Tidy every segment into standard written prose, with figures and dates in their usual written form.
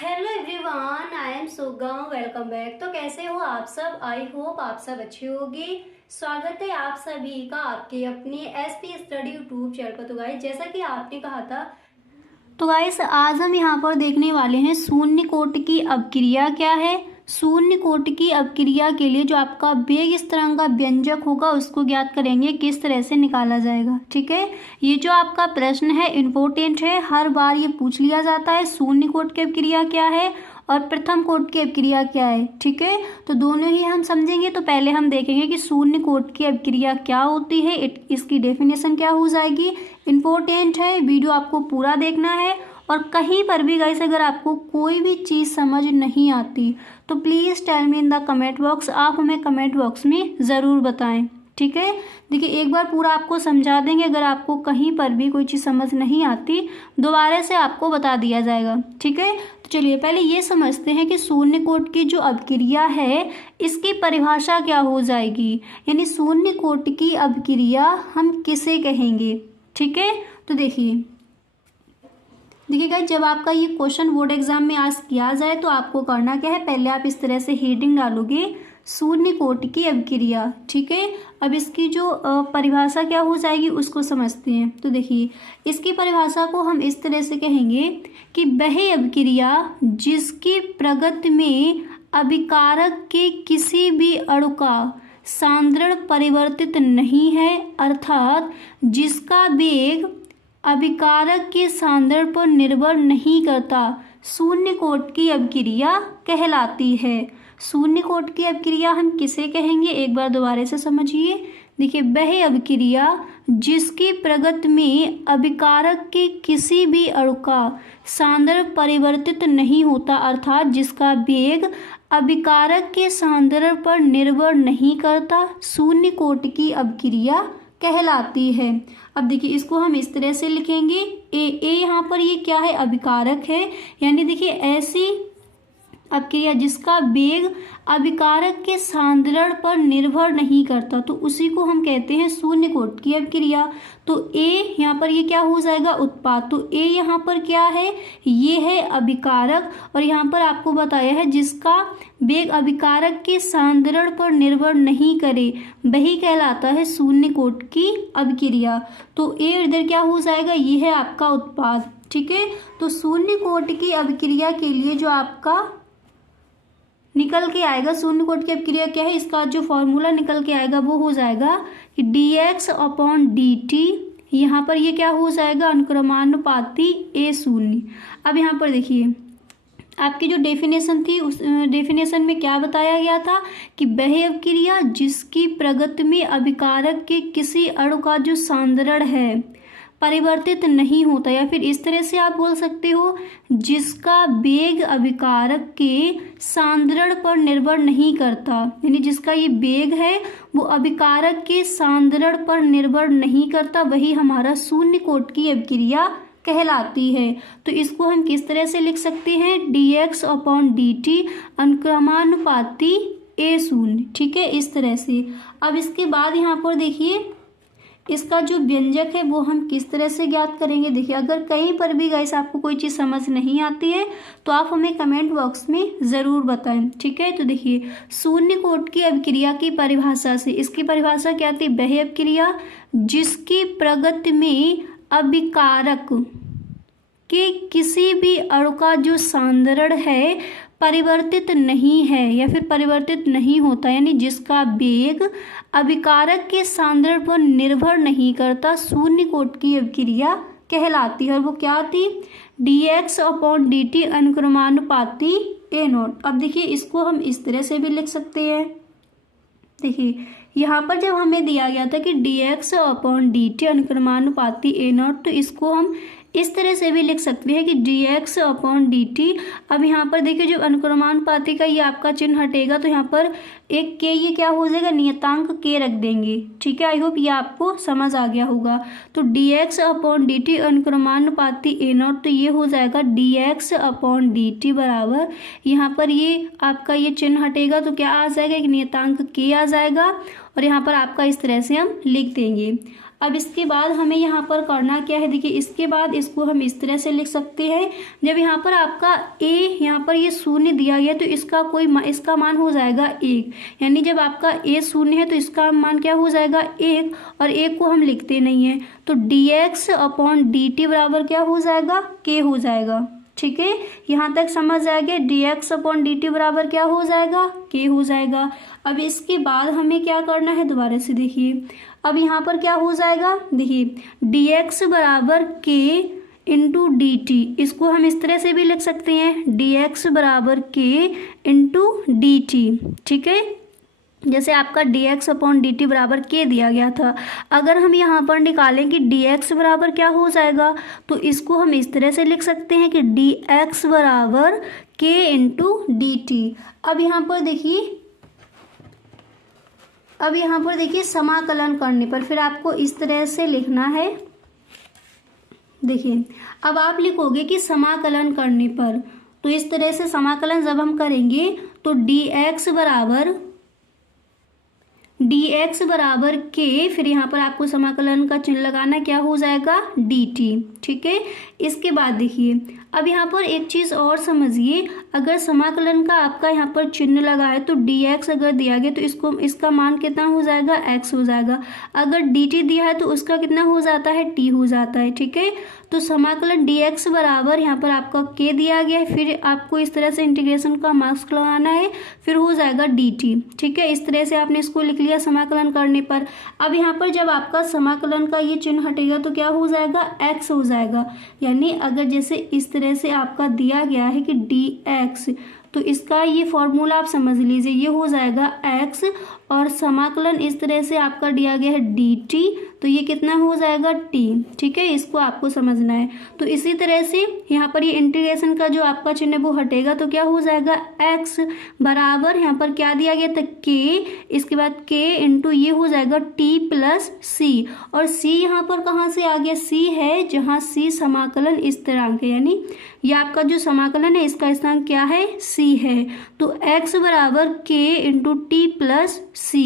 Hello everyone, I am सुगम। Welcome back. तो कैसे हो आप सब? आई होप आप सब अच्छे होंगे। स्वागत है आप सभी का आपके अपने एसपी स्टडी यूट्यूब चैनल पर। तो गाइस, जैसा कि आपने कहा था, तो गाइस आज हम यहाँ पर देखने वाले हैं शून्य कोटि की अपक्रिया क्या है। शून्य कोटि की अपक्रिया के लिए जो आपका वेग स्थिरांक का व्यंजक होगा उसको ज्ञात करेंगे, किस तरह से निकाला जाएगा। ठीक है, ये जो आपका प्रश्न है इम्पोर्टेंट है, हर बार ये पूछ लिया जाता है। शून्य कोटि की अपक्रिया क्या है और प्रथम कोटि की अपक्रिया क्या है। ठीक है, तो दोनों ही हम समझेंगे। तो पहले हम देखेंगे कि शून्य कोटि की अपक्रिया क्या होती है, इसकी डेफिनेशन क्या हो जाएगी। इम्पोर्टेंट है, वीडियो आपको पूरा देखना है। और कहीं पर भी गाइस अगर आपको कोई भी चीज़ समझ नहीं आती तो please tell me in the comment box. आप हमें कमेंट बॉक्स में ज़रूर बताएं। ठीक है, देखिए एक बार पूरा आपको समझा देंगे। अगर आपको कहीं पर भी कोई चीज़ समझ नहीं आती दोबारा से आपको बता दिया जाएगा। ठीक है, तो चलिए पहले ये समझते हैं कि शून्य कोटि की जो अपक्रिया है इसकी परिभाषा क्या हो जाएगी, यानी शून्य कोटि की अपक्रिया हम किसे कहेंगे। ठीक है, तो देखिए गाइस, जब आपका ये क्वेश्चन बोर्ड एग्जाम में आज किया जाए तो आपको करना क्या है, पहले आप इस तरह से हेडिंग डालोगे शून्य कोटि की अपक्रिया। ठीक है, अब इसकी जो परिभाषा क्या हो जाएगी उसको समझते हैं। तो देखिए इसकी परिभाषा को हम इस तरह से कहेंगे कि वह अपक्रिया जिसकी प्रगति में अभिकारक के किसी भी अणु का सांद्रण परिवर्तित नहीं है, अर्थात जिसका वेग अभिकारक के सांद्रण पर निर्भर नहीं करता, शून्य कोटि की अपक्रिया कहलाती है। शून्य कोटि की अपक्रिया हम किसे कहेंगे, एक बार दोबारा से समझिए। देखिए वह अपक्रिया जिसकी प्रगति में अभिकारक के किसी भी अणु का सांद्रण परिवर्तित नहीं होता, अर्थात जिसका वेग अभिकारक के सांद्रण पर निर्भर नहीं करता, शून्य कोटि की अपक्रिया कहलाती है। अब देखिए इसको हम इस तरह से लिखेंगे, ए यहाँ पर ये क्या है, अभिकारक है। यानी देखिए ऐसी अपक्रिया जिसका वेग अभिकारक के सांद्रण पर निर्भर नहीं करता तो उसी को हम कहते हैं शून्य कोटि की अपक्रिया। तो ए यहाँ पर ये क्या हो जाएगा, उत्पाद। तो ए यहाँ पर क्या है, ये है अभिकारक। और यहाँ पर आपको बताया है जिसका वेग अभिकारक के सांद्रण पर निर्भर नहीं करे वही कहलाता है शून्य कोटि की अपक्रिया। तो ए इधर क्या हो जाएगा, ये है आपका उत्पाद। ठीक है, तो शून्य कोटि की अपक्रिया के लिए जो आपका निकल के आएगा, शून्य कोटि की अपक्रिया क्या है, इसका जो फॉर्मूला निकल के आएगा वो हो जाएगा कि dx/dt। यहाँ पर ये क्या हो जाएगा, अनुक्रमानुपाती ए शून्य। अब यहाँ पर देखिए आपकी जो डेफिनेशन थी उस डेफिनेशन में क्या बताया गया था कि वह अपक्रिया जिसकी प्रगति में अभिकारक के किसी अणु का जो सांद्रण है परिवर्तित नहीं होता, या फिर इस तरह से आप बोल सकते हो जिसका वेग अभिकारक के सांद्रण पर निर्भर नहीं करता, यानी जिसका ये वेग है वो अभिकारक के सांद्रण पर निर्भर नहीं करता, वही हमारा शून्य कोटि की अपक्रिया कहलाती है। तो इसको हम किस तरह से लिख सकते हैं, dx/dt अनुक्रमानुपाती ए शून्य। ठीक है, इस तरह से। अब इसके बाद यहाँ पर देखिए इसका जो व्यंजक है वो हम किस तरह से ज्ञात करेंगे। देखिए अगर कहीं पर भी गाइस आपको कोई चीज़ समझ नहीं आती है तो आप हमें कमेंट बॉक्स में ज़रूर बताएं। ठीक है, तो देखिए शून्य कोटि की अपक्रिया की परिभाषा से, इसकी परिभाषा क्या थी, वह अपक्रिया जिसकी प्रगति में अभिकारक के किसी भी अणु का जो सांद्रण है परिवर्तित नहीं है या फिर परिवर्तित नहीं होता, यानी जिसका वेग अभिकारक के सांद्रण पर निर्भर नहीं करता, शून्य कोटि की अपक्रिया कहलाती है। और वो क्या थी, dx/dt अनुक्रमानुपाती ए नॉट। अब देखिए इसको हम इस तरह से भी लिख सकते हैं। देखिए यहाँ पर जब हमें दिया गया था कि dx/dt अनुक्रमानुपाती ए नॉट, तो इसको हम इस तरह से भी लिख सकते हैं कि dx/dt। अब यहाँ पर देखिए जो अनुक्रमानुपाती का ये आपका चिन्ह हटेगा तो यहाँ पर एक के ये क्या हो जाएगा, नियतांक के रख देंगे। ठीक है, आई होप ये आपको समझ आ गया होगा। तो dx/dt अनुक्रमानुपाती ए नॉट, तो ये हो जाएगा dx/dt बराबर, यहाँ पर ये आपका ये चिन्ह हटेगा तो क्या आ जाएगा, एक नियतांक के आ जाएगा और यहाँ पर आपका इस तरह से हम लिख देंगे। अब इसके बाद हमें यहाँ पर करना क्या है, देखिए इसके बाद इसको हम इस तरह से लिख सकते हैं। जब यहाँ पर आपका ए यहाँ पर ये शून्य दिया गया तो इसका मान हो जाएगा 1, यानी जब आपका ए शून्य है तो इसका मान क्या हो जाएगा 1, और 1 को हम लिखते नहीं हैं तो dx/dt बराबर क्या हो जाएगा, k हो जाएगा। ठीक है, यहाँ तक समझ आ गया। dx/dt बराबर क्या हो जाएगा, k हो जाएगा। अब इसके बाद हमें क्या करना है, दोबारा से देखिए, अब यहाँ पर क्या हो जाएगा, देखिए dx बराबर k इंटू डी टी, इसको हम इस तरह से भी लिख सकते हैं, dx बराबर k इंटू डी टी। ठीक है, जैसे आपका dx/dt बराबर k दिया गया था, अगर हम यहाँ पर निकालें कि dx बराबर क्या हो जाएगा, तो इसको हम इस तरह से लिख सकते हैं कि dx बराबर k इंटू डी टी। अब यहाँ पर देखिए समाकलन करने पर फिर आपको इस तरह से लिखना है। देखिए अब आप लिखोगे कि समाकलन करने पर, तो इस तरह से समाकलन जब हम करेंगे तो dx बराबर k, फिर यहाँ पर आपको समाकलन का चिन्ह लगाना, क्या हो जाएगा dt। ठीक है, इसके बाद देखिए अब यहाँ पर एक चीज़ और समझिए, अगर समाकलन का आपका यहाँ पर चिन्ह लगा है तो dx अगर दिया गया तो इसका मान कितना हो जाएगा, x हो जाएगा। अगर dt दिया है तो उसका कितना हो जाता है, t हो जाता है। ठीक है, तो समाकलन dx बराबर यहाँ पर आपका k दिया गया है, फिर आपको इस तरह से इंटीग्रेशन का मास्क लगाना है, फिर हो जाएगा dt। ठीक है, इस तरह से आपने इसको लिख लिया समाकलन करने पर। अब यहाँ पर जब आपका समाकलन का ये चिन्ह हटेगा तो क्या हो जाएगा, x हो जाएगा। यानी अगर जैसे इस तरह से आपका दिया गया है कि dx, तो इसका ये फॉर्मूला आप समझ लीजिए, ये हो जाएगा x, और समाकलन इस तरह से आपका दिया गया है dt, तो ये कितना हो जाएगा t। ठीक है, इसको आपको समझना है। तो इसी तरह से यहाँ पर ये इंटीग्रेशन का जो आपका चिन्ह वो हटेगा तो क्या हो जाएगा, x बराबर यहाँ पर क्या दिया गया था, k, इसके बाद k इंटू ये हो जाएगा t प्लस c, और c यहाँ पर कहाँ से आ गया, c है जहाँ c समाकलन स्थिरांक है, यानी ये आपका जो समाकलन है इसका स्थिरांक क्या है, c है। तो x बराबर k into T plus c।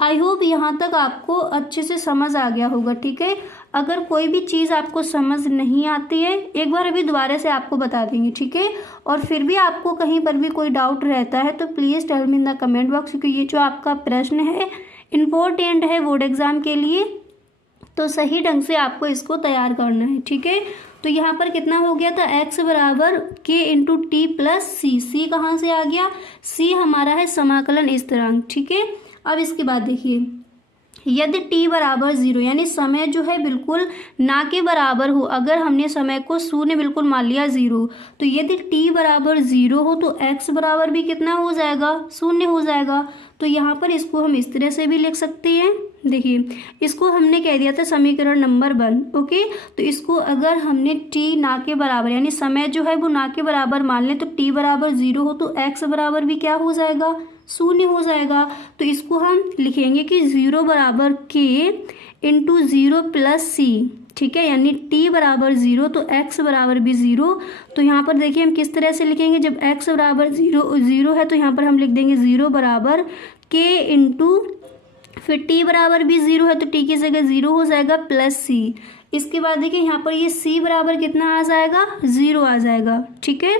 I hope यहाँ तक आपको अच्छे से समझ आ गया होगा। ठीक है, अगर कोई भी चीज़ आपको समझ नहीं आती है, एक बार अभी दोबारा से आपको बता देंगे। ठीक है, और फिर भी आपको कहीं पर भी कोई डाउट रहता है तो please tell me in the comment box, क्योंकि ये जो आपका प्रश्न है इम्पोर्टेंट है बोर्ड एग्जाम के लिए, तो सही ढंग से आपको इसको तैयार करना है। ठीक है, तो यहाँ पर कितना हो गया था, x बराबर k इंटू टी प्लस सी। सी कहाँ से आ गया, c हमारा है समाकलन स्थिरांक। ठीक है, अब इसके बाद देखिए, यदि t बराबर 0, यानी समय जो है बिल्कुल ना के बराबर हो, अगर हमने समय को शून्य बिल्कुल मान लिया 0, तो यदि t बराबर 0 हो तो x बराबर भी कितना हो जाएगा, शून्य हो जाएगा। तो यहाँ पर इसको हम इस तरह से भी लिख सकते हैं। देखिए इसको हमने कह दिया था समीकरण नंबर 1। ओके, तो इसको अगर हमने t ना के बराबर, यानी समय जो है वो ना के बराबर मान लें, तो t बराबर 0 हो तो x बराबर भी क्या हो जाएगा, शून्य हो जाएगा। तो इसको हम लिखेंगे कि 0 बराबर k इंटू 0 प्लस c। ठीक है, यानी t बराबर 0 तो x बराबर भी 0। तो यहाँ पर देखिए हम किस तरह से लिखेंगे, जब x बराबर 0 है तो यहाँ पर हम लिख देंगे 0 बराबर k इंटू, फिर t बराबर भी 0 है तो t की जगह 0 हो जाएगा प्लस c। इसके बाद देखिए यहाँ पर ये c बराबर कितना आ जाएगा, 0 आ जाएगा। ठीक है,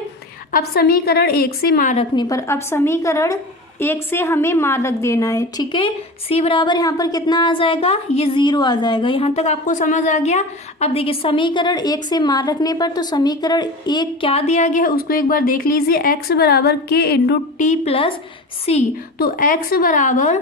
अब समीकरण 1 से मान रखने पर, अब समीकरण 1 से हमें मान रख देना है। ठीक है, c बराबर यहाँ पर कितना आ जाएगा, ये 0 आ जाएगा। यहाँ तक आपको समझ आ गया। अब देखिए समीकरण 1 से मान रखने पर, तो समीकरण 1 क्या दिया गया है उसको एक बार देख लीजिए, x बराबर k इंटू टी प्लस सी। तो x बराबर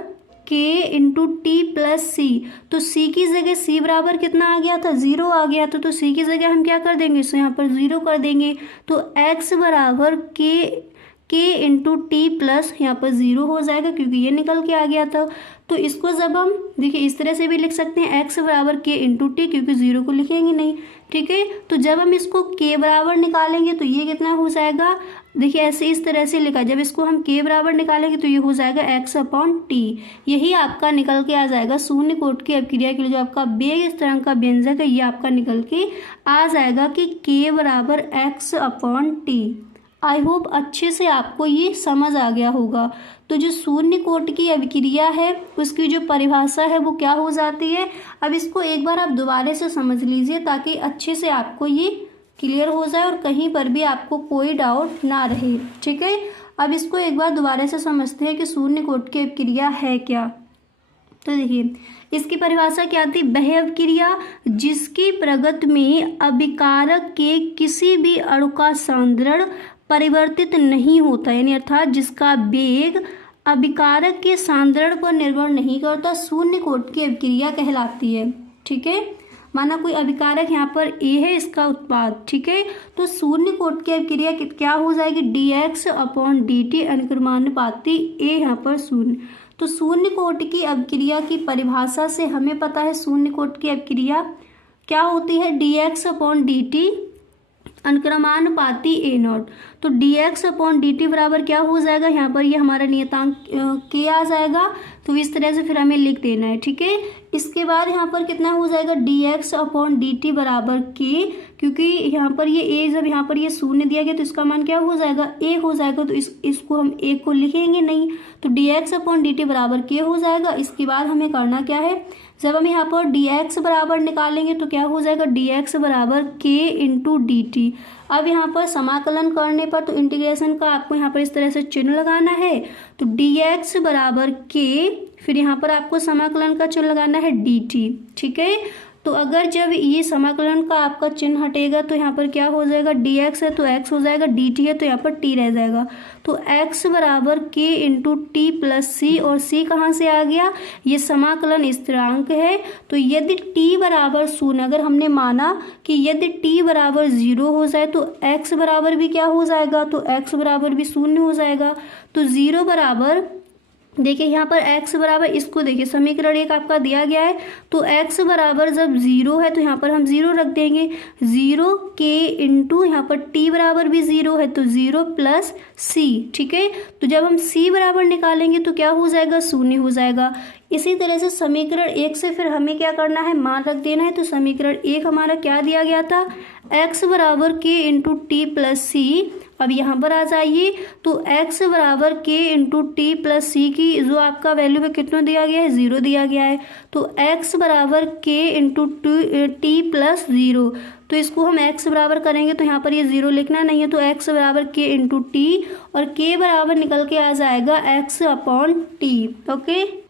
k इंटू टी प्लस सी, तो c की जगह c बराबर कितना आ गया था, 0 आ गया था, तो c की जगह हम क्या कर देंगे, इसको यहाँ पर 0 कर देंगे। तो x बराबर k इंटू टी प्लस यहाँ पर 0 हो जाएगा, क्योंकि ये निकल के आ गया था। तो इसको जब हम देखिए इस तरह से भी लिख सकते हैं, x बराबर k इंटू टी, क्योंकि 0 को लिखेंगे नहीं। ठीक है, तो जब हम इसको k बराबर निकालेंगे तो ये कितना हो जाएगा, देखिए ऐसे इस तरह से लिखा, जब इसको हम k बराबर निकालेंगे तो ये हो जाएगा x/t। यही आपका निकल के आ जाएगा शून्य कोटि की अपक्रिया के लिए जो आपका वेग स्थिरांक का व्यंजक है, ये आपका निकल के आ जाएगा कि k बराबर x/t। आई होप अच्छे से आपको ये समझ आ गया होगा। तो जो शून्य कोटि की अभिक्रिया है उसकी जो परिभाषा है वो क्या हो जाती है। अब इसको एक बार आप दोबारा से समझ लीजिए ताकि अच्छे से आपको ये क्लियर हो जाए और कहीं पर भी आपको कोई डाउट ना रहे। ठीक है, अब इसको एक बार दोबारा से समझते हैं कि शून्य कोटि की अभिक्रिया है क्या। तो देखिए इसकी परिभाषा क्या थी, वह अभिक्रिया जिसकी प्रगति में अभिकारक के किसी भी अणु का सांद्रण परिवर्तित नहीं होता, यानी अर्थात जिसका वेग अभिकारक के सांद्रण पर निर्भर नहीं करता, शून्य कोटि की अभिक्रिया कहलाती है। ठीक है, माना कोई अभिकारक यहाँ पर ए है, इसका उत्पाद। ठीक है, तो शून्य कोटि की अभिक्रिया क्या हो जाएगी, dx/dt अनुक्रमानुपाती ए यहाँ पर शून्य। तो शून्य कोटि की अभिक्रिया की परिभाषा से हमें पता है शून्य कोटि की अभिक्रिया क्या होती है, dx/dt अनुक्रमानुपाती ए नॉट। तो dx/dt बराबर क्या हो जाएगा, यहाँ पर ये हमारा नियतांक के आ जाएगा। तो इस तरह से फिर हमें लिख देना है। ठीक है, इसके बाद यहाँ पर कितना हो जाएगा, dx/dt बराबर के, क्योंकि यहाँ पर ये ए, जब यहाँ पर ये शून्य दिया गया तो इसका मान क्या हो जाएगा, ए हो जाएगा। तो इसको हम ए को लिखेंगे नहीं, तो dx/dt बराबर के हो जाएगा। इसके बाद हमें करना क्या है, जब हम यहाँ पर dx बराबर निकालेंगे तो क्या हो जाएगा, dx बराबर k इंटू dt। अब यहाँ पर समाकलन करने पर तो इंटीग्रेशन का आपको यहाँ पर इस तरह से चिन्ह लगाना है। तो dx बराबर k, फिर यहाँ पर आपको समाकलन का चिन्ह लगाना है dt। ठीक है, तो अगर जब ये समाकलन का आपका चिन्ह हटेगा तो यहाँ पर क्या हो जाएगा, dx है तो x हो जाएगा, dt है तो यहाँ पर t रह जाएगा। तो x बराबर k इंटू टी प्लस सी, और c कहाँ से आ गया, ये समाकलन स्थिरांक है। तो यदि t बराबर शून्य, अगर हमने माना कि यदि t बराबर 0 हो जाए तो x बराबर भी क्या हो जाएगा, तो x बराबर भी शून्य हो जाएगा। तो 0 बराबर, देखिए यहाँ पर x बराबर, इसको देखिए समीकरण एक आपका दिया गया है, तो x बराबर जब 0 है तो यहाँ पर हम 0 रख देंगे, 0 k इंटू यहाँ पर t बराबर भी 0 है तो 0 प्लस c। ठीक है, तो जब हम c बराबर निकालेंगे तो क्या हो जाएगा, शून्य हो जाएगा। इसी तरह से समीकरण एक से फिर हमें क्या करना है, मान रख देना है। तो समीकरण एक हमारा क्या दिया गया था, x बराबर k इंटू टी प्लस सी। अब यहाँ पर आ जाइए, तो x बराबर k इंटू टी प्लस सी की जो आपका वैल्यू में कितना दिया गया है, 0 दिया गया है। तो x बराबर k इंटू टी प्लस 0, तो इसको हम x बराबर करेंगे तो यहाँ पर ये 0 लिखना नहीं है, तो x बराबर k इंटू टी, और k बराबर निकल के आ जाएगा x/t। ओके,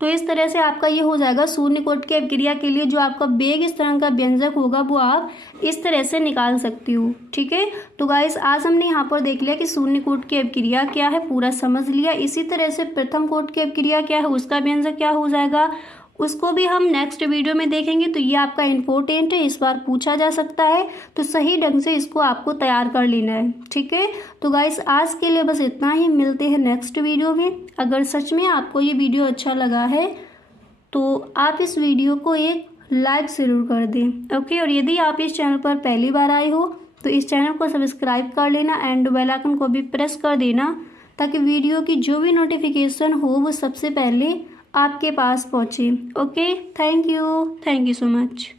तो इस तरह से आपका ये हो जाएगा शून्य कोटि की अभिक्रिया के लिए जो आपका वेग स्थिरांक का व्यंजक होगा वो आप इस तरह से निकाल सकती हो। ठीक है, तो गाइस आज हमने यहाँ पर देख लिया कि शून्य कोटि की अभिक्रिया क्या है, पूरा समझ लिया। इसी तरह से प्रथम कोटि की अभिक्रिया क्या है, उसका व्यंजक क्या हो जाएगा, उसको भी हम नेक्स्ट वीडियो में देखेंगे। तो ये आपका इम्पोर्टेंट है, इस बार पूछा जा सकता है, तो सही ढंग से इसको आपको तैयार कर लेना है। ठीक है, तो गाइस आज के लिए बस इतना ही, मिलते हैं नेक्स्ट वीडियो में। अगर सच में आपको ये वीडियो अच्छा लगा है तो आप इस वीडियो को एक लाइक ज़रूर कर दें। ओके, और यदि आप इस चैनल पर पहली बार आए हो तो इस चैनल को सब्सक्राइब कर लेना एंड बेल आइकन को भी प्रेस कर देना, ताकि वीडियो की जो भी नोटिफिकेशन हो वो सबसे पहले आपके पास पहुँचे। Okay, thank you so much.